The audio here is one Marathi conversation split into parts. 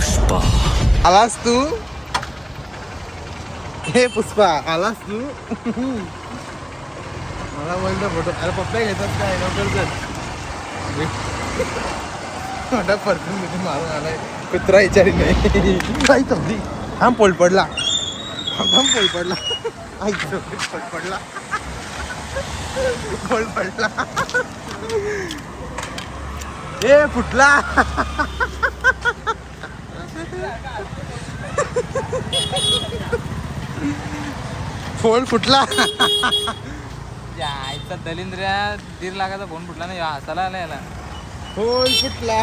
पुष्पा आलास तू? हे पुष्पा आलास तू? मला बोलतो फोटो. अरे पप्पा घेतात काय लवकर चल. मोठा परतून किती मारून आलाय. कुत्रा विचारी नाही. आई चौधी थांब पोल पडला. थांब पोल पडला. आई चौधी पोल पडला. पोल पडला. ए फुटला. फोन फुटला. आईचा दलिंद्र्या 1.5 लाखाचा फोन फुटला ना हसायला आला याला. फोन फुटला.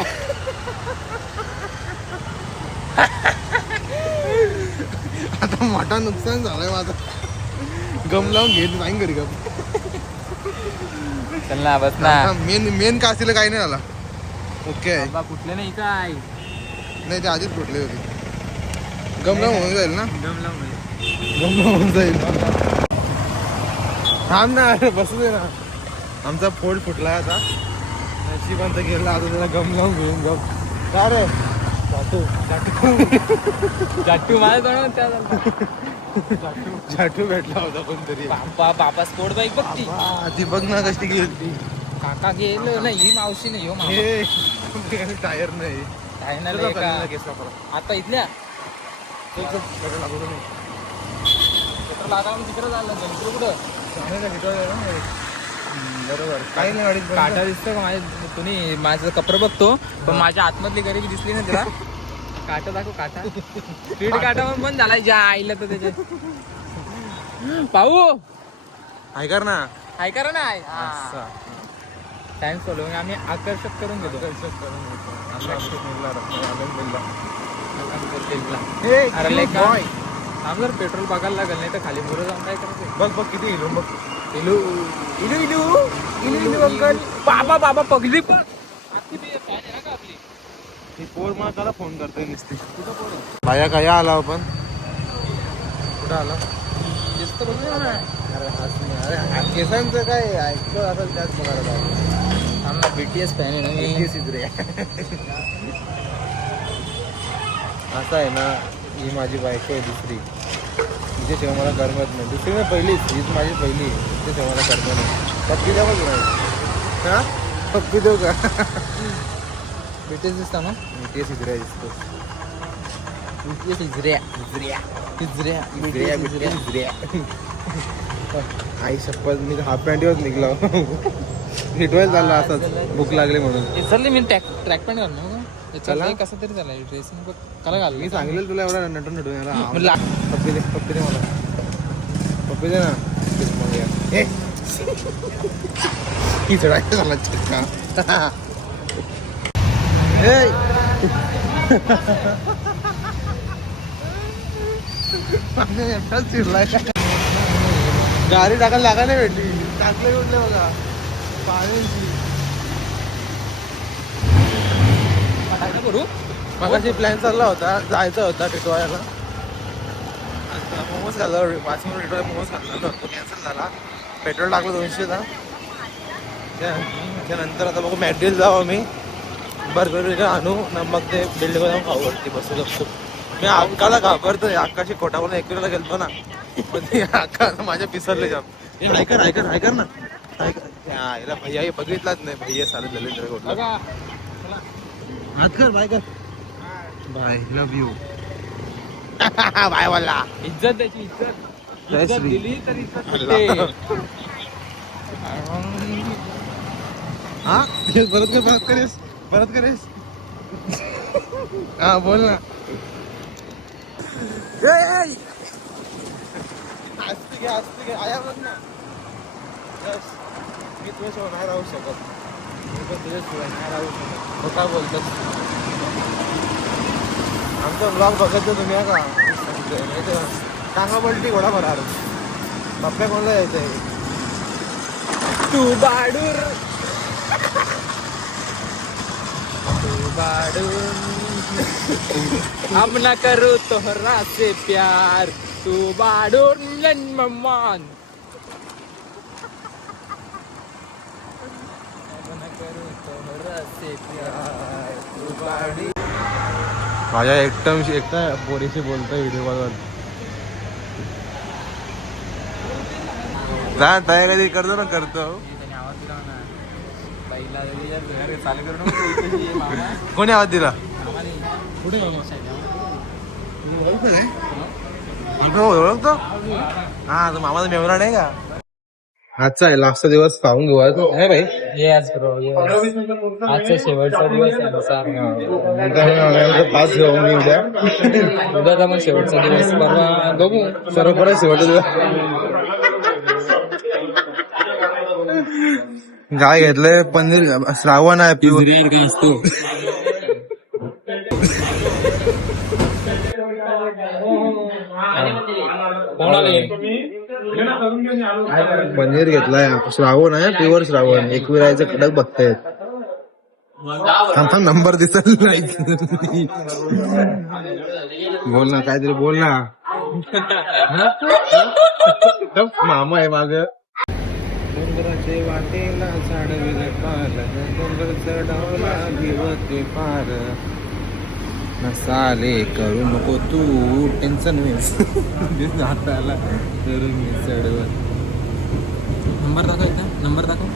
आता मोठा नुकसान झालंय माझं. गम लावून घेत नाही घरी गम. चल ना बस ना. मेन काशीला काही नाही झाला. ओके बाबा फुटले नाही काय नाही ते आधीच फुटले होते. गम लावून होऊन जाईल ना. गम लावून गम होऊन जाईल. थांब ना बसू दे ना. आमचा फोड फुटला आता. नशिबांत गेला आता त्याला गम लावून घेऊन गम. का रे जाटू माझ्या तोंडावर त्या झाटू भेटला होता कोणतरी. बापा स्पोर्ट बाईक बघ ती. ती बघ ना कशी गेली. काका गेलो नाही ही मावशी नाही हो मामा. हे टायर नाही. काय ना लय का. आता इथल्या पेट्रोल लागायला तिकडे झालं जनपूर कुठं बरोबर काही नाही अडीच काटा दिसतो का माझ्या. तुम्ही माझं कपडे बघतो पण माझ्या आतमधली गरिबी दिसली ना तुला. काटा दाखव काटा. स्पीड काटा पण बंद झालाय ज्या आईला तर त्याचे. पाहू ऐकर ना. ऐका ना थँक्स फॉलोइंग. आम्ही आकर्षक करून घेतो. अरे लय का आम जर पेट्रोल बघायला लागेल नाही तर खाली मुलं जाऊन काय करायचं. बघ बघ किती इलो बघ. इलू इलू इलू इलू इलू अंकल. बाबा पगली पण ही पोर मला त्याला फोन करतोय नुसती. बाया काय आला आपण. कुठं आला. जास्त बघू ना. अरे केसांचं काय ऐकतो असेल त्याच बघायला. आम्हाला BTS फॅन आहे ना मी. असं आहे ना. ही माझी बायको आहे दुसरी. तिच्याशिवाय मला करमत नाही. दुसरी नाही पहिलीच. हीच माझी पहिली. तिच्याशिवाय मला करमत नाही. पप्पी द्या बघ नाही. हा पप्पी देऊ का. BTS दिसता ना. BTS इजऱ्या दिसतो. BTS इजऱ्या आई शपथ मी हाफ पॅन्टीवर निघलो. हिटवायला चालला असंच भूक लागली म्हणून. चालली मी ट्रॅक पॅन्ट घालणार चला. कसं तरी चाललंय ड्रेसिंग बघ कला घाल. मी सांगेल तुला एवढा नटून नटून याला. म्हणलं पप्पी दे मला. पप्पी दे ना. मग या ही चढायचं झाला चटका. चिरलाय गाडी टाकायला लागा नाही भेटली. टाकलं उठले बघा पाण्याची. करू मगाशी प्लॅन चालला होता जायचा होता टिटवाळ्याला. मोमोज खाल्ला 5 मिनिट टिटवाळ्यात मोमोज खाल्ला तो कॅन्सल झाला. पेट्रोल टाकलं 200चा. त्यानंतर आता बघू मॅड्रिल जाऊ आम्ही. बर्गर वगैरे आणू ना मग ते बिल्डिंग जाऊन खाऊ वरती बसू शकतो. मी अक्काला घाबरतोय. अक्काशी खोटा बोलून 1 किलोला गेलतो ना पण ते अक्का माझ्या पिसरले जाम. ऐकर ना. याला भैया हे बघितलाच नाही. भैया सारे दलिंद्र कुठला. हात कर बाय कर. Bye love you. बाय वाला. इज्जत द्यायची इज्जत दिली तर इज्जत भेटते. हा परत करेस. हा बोल ना. असते घे आया बघ ना. मी तुझ्याशिवाय नाही राहू शकत. मी पण तुझ्याशिवाय नाही राहू शकत. तो काय बोलतोस. आमचा ब्लॉग बघायचं तुम्ही का सांगा बोलती घोडा भरार. पप्प्या कोणाला यायचंय. तू बाडूर हम ना करो तोहरा से प्यार. तू बाडूर मन हम ना करो तोहरा से प्यार. तू बाडूर माझ्या एकटा पोरीशी बोलतोय व्हिडिओ कॉलवर. जा तयार कधी करतो ना करतो. कोणी आवाज दिला? ओळखतो हा तो मामाचा मेवरा नाही का? आजचा आहे लास्टचा दिवस पाहून घेऊ आज आहे भाई. येस ब्रो आजचा शेवटचा दिवस आहे आमचा. पाच घेऊ मी उद्या. उद्याचा पण शेवटचा दिवस. परवा बघू सर्व परत शेवटचा दिवस. काय घेतलंय? पनीर श्रावण आहे प्युअर काय असतो. पनीर घेतलाय. श्रावण आहे प्युअर श्रावण. एकविरायचं कडक बघतायत. थांब नंबर दिसत नाही. बोल ना काहीतरी बोल ना. मामा आहे माग. डोंगराचे वाटेला झाडविले पार डोंगर चढवला भिवते पार नसाले करू नको तू टेन्शन हाताला करू मी चढवत. नंबर दाखव एकदा. नंबर दाखव.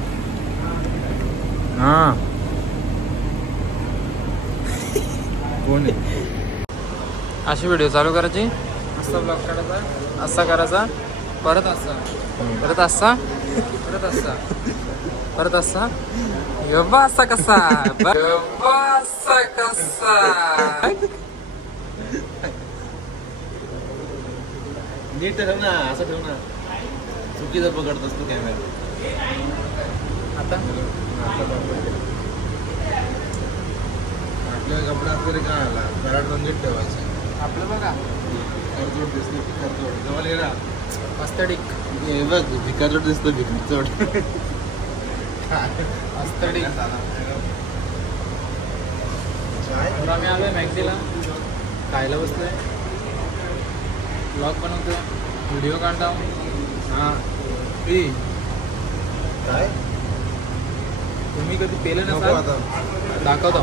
हा कोण आहे? अशी व्हिडिओ चालू करायची. असा ब्लॉग काढायचा. असा करायचा. परत असा. परत असा. परत असा. परत असा. यब्बा असा कसा. यब्बा असा कसा. नीट ठेव ना. असं ठेव ना. चुकीचं पकडतोस तू कॅमेरा. आता आपल्या कपडा तरी काय आला कराड रंगीत ठेवायचं. आपलं बघा करचोट दिसली करचोट जवळ ये ना. अस्तडिक. हे बघ भिकारचोट दिसतो भिकारचोट. अस्तडिक. आम्ही आलोय मॅगडीला. खायला बसलोय. ब्लॉग बनवतोय. व्हिडिओ काढतो. हा काय तुम्ही कधी पेलं नको नसाल आता. दाखवतो.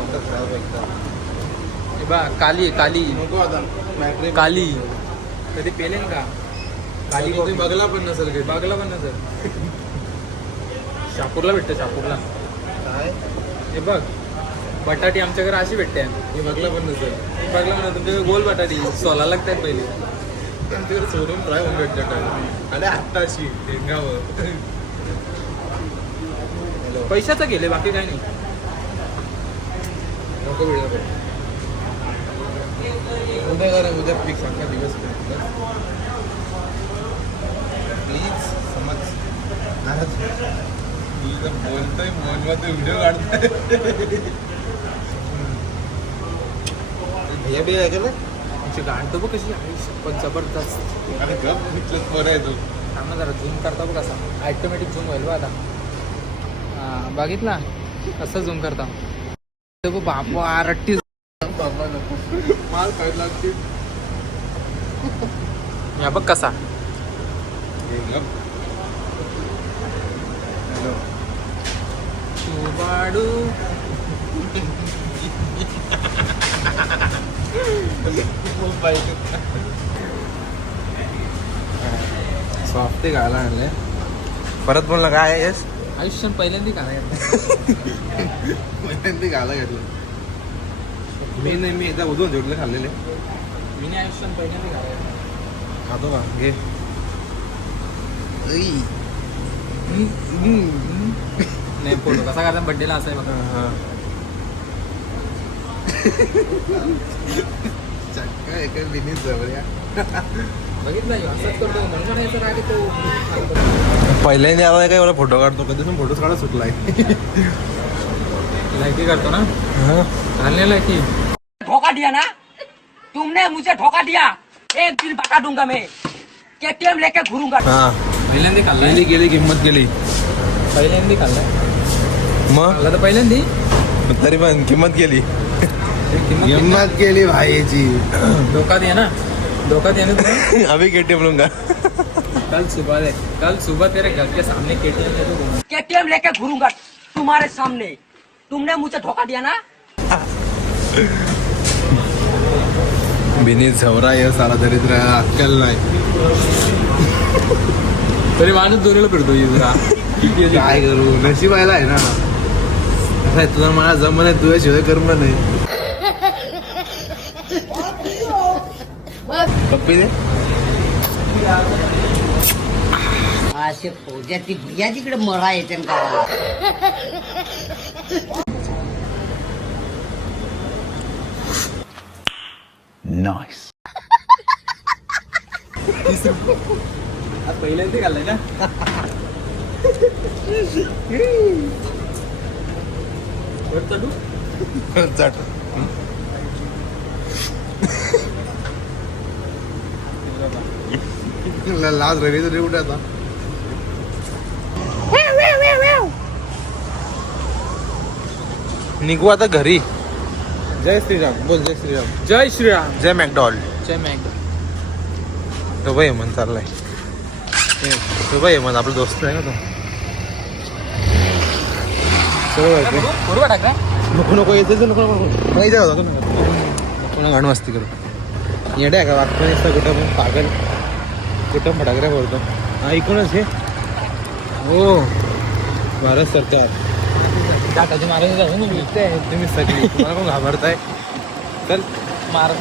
हे बा काली आहे, काली. नको आता बॅटरी काली कधी पेलेन का? काली तुम्ही कॉफी. बघला पण नसेल कधी. बघला पण नसेल. शापूरला भेटते. शापूरला. काय हे बघ बटाटी आमच्या घरी अशी भेटते. हे बघला पण नसेल. बघला म्हणा तुमच्याकडे गोल बटाटी सोला लागतात पहिले. तुमच्याकडे सोडून फ्राय होऊन भेटतं काय आणि आत्ताशी शेंगावर. पैशाचं गेले बाकी काही नाही. नको वेळ उद्या करा. उद्या फिक्स अख्खा दिवस प्लीज समज. तुझं बोलतोय फोनमध्ये व्हिडिओ काढतोय. भैया बिया आहे का ना. तुमची गाण तर बघ कशी आहे. पण जबरदस्त. आणि गप घेतलं बरं आहे तू. थांब ना जरा झूम करता बघ कसा. ॲटोमॅटिक झूम होईल बा आता. हां बघितला कसं झूम करता. बापा रट्टी. बाबा नको माल काय लागते. या बघ कसा. बाडू सॉफ्ट घाला आणले. परत बोलला काय आहेस. आयुष्यात पहिल्यांदा काय पहिल्यांदा घाला घेतलं. मी नाही मी एकदा उधून जोडले खाल्लेले. मी नाही आयुष्यात पहिल्यांदा काय खातो का घे. नाही फोटो कसा करता बड्डेला असाय बघा. चक्का एका बिनीच जवळ बघितलं असंच करतो म्हणून राग येतो. पहिल्यांदा आला काय एवढा फोटो काढतो. कधी पण फोटोच काढा सुटलाय. लायकी करतो ना. घाललेला आहे की. धोखा दिया ना तुमने मुझे धोखा दिया. एक दिन बता दूंगा मैं. केटीएम लेके घूरूंगा. हा पहिल्यांदा खाल्लाय. गेली गेली किंमत गेली. पहिल्यांदा खाल्लाय. मग खाल्ला तर पहिल्यांदा. तरी पण किंमत गेली. किंमत गेली भाईची. धोखा दिया ना. धोखा दिया ना तुम्हें. अभी केटीएम लूंगा. कल सुबह तेरे घर के सामने केटीएम ले दूंगा. केटीएम लेके घूरूंगा तुम्हारे सामने. तुमने मुझे धोखा दिया ना. बिनी झवरा ये साला दरिद्र अक्कल नाही. तरी माणूस दोरीला फिरतो जरा. काय करू नशिबायला आहे ना. असं आहे, तुला मला जमन आहे तुझ्याशिवाय कर्म नाही. पप्पी दे. असे फौजाती भुया तिकडे मरा येते का. पहिल्यांदा घाललाय ना. चाट. लाज रवी तरी कुठे आता. निघू आता घरी. जय श्रीराम बोल. जय श्रीराम. जय श्रीराम. जय मॅकडॉल्ड. जय मॅग. तो भाई हेमंत चाललाय. तो भाई हेमंत आपला दोस्त आहे ना तो. बरोबर टाका. नको नको येते नको नको नाही जाऊ नको गाणं मस्ती करू. येड्या का वागतो नसता कुठं पण पागल कुठं फटाकड्या बोलतो. हा इकडूनच हे. हो भारत सरकार टाकाची महाराज तुम्ही सगळी तुम्हाला पण घाबरताय. चल महाराज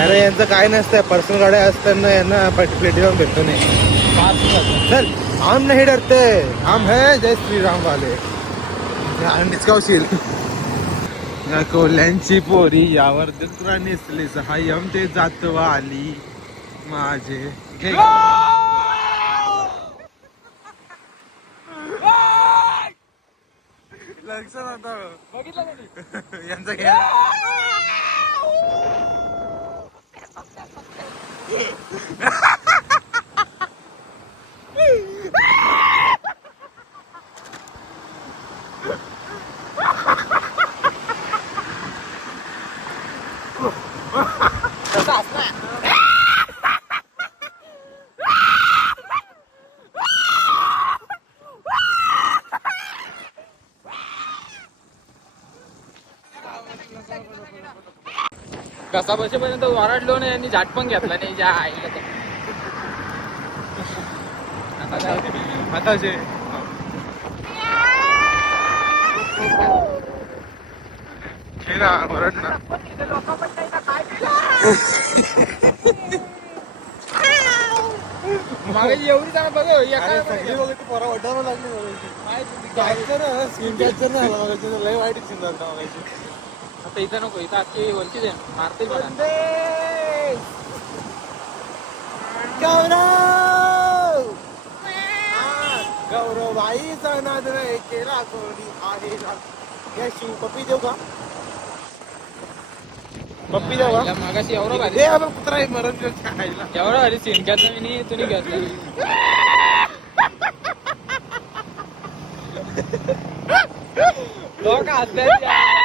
अरे यांचं काय नसतंय. पर्सनल गाड्या असताना यांना प्लेटीवर भेटतो नाही. चल हम नाही डरते. हम है जय श्रीराम वाले. डिस्कावशील कोल्यांची पोरी यावर दुसरा नेसली सहाय्यम ते जातवा आली माझे. लक्षात आता बघितलं यांचा खेळ. कसा बसेपर्यंत वराडलो नाही यांनी झाट पण घेतला नाही. ज्या आईला तर. आता काय? आता जे खेळा ओरड ना. मागायची एवढी जाणं बघ. सगळी बघायची पोरा वटायला लागली बघायची. कॅप्चर ना स्क्रीन कॅप्चर नाही आला बघायची. लय वाईट सीन झाला बघायची. आता इथं नको. इथं आजची वरची दे मारते बघा. गौरव गौरवाईचा नाद रे केला कोणी आहे. या शिव पप्पी देऊ का. पप्पी देऊ का. मागाशी एवढं भारी दे आपण कुत्रा आहे मरण खायला. एवढं भारी सीन घ्यायचा मी तुम्ही घेतला. लोक हसतात.